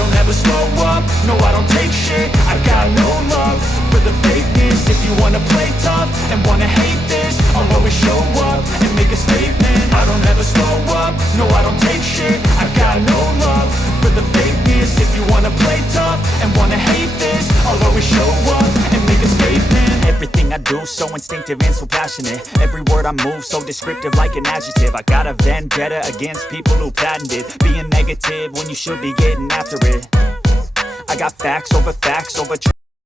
don't ever slow up, no I don't take shit. I got no love for the fakeness. If you wanna play tough and wanna hate this, I'll always show up and make a statement. I don't ever slow up, no I don't take shit. I got no love for the fakeness. If you wanna play tough and wanna hate this, I'll always show up and make a statement. Everything I do so instinctive and so passionate. Every word I move so descriptive like an adjective. I got a vendetta against people who patented being negative when you should be getting after it. I got facts over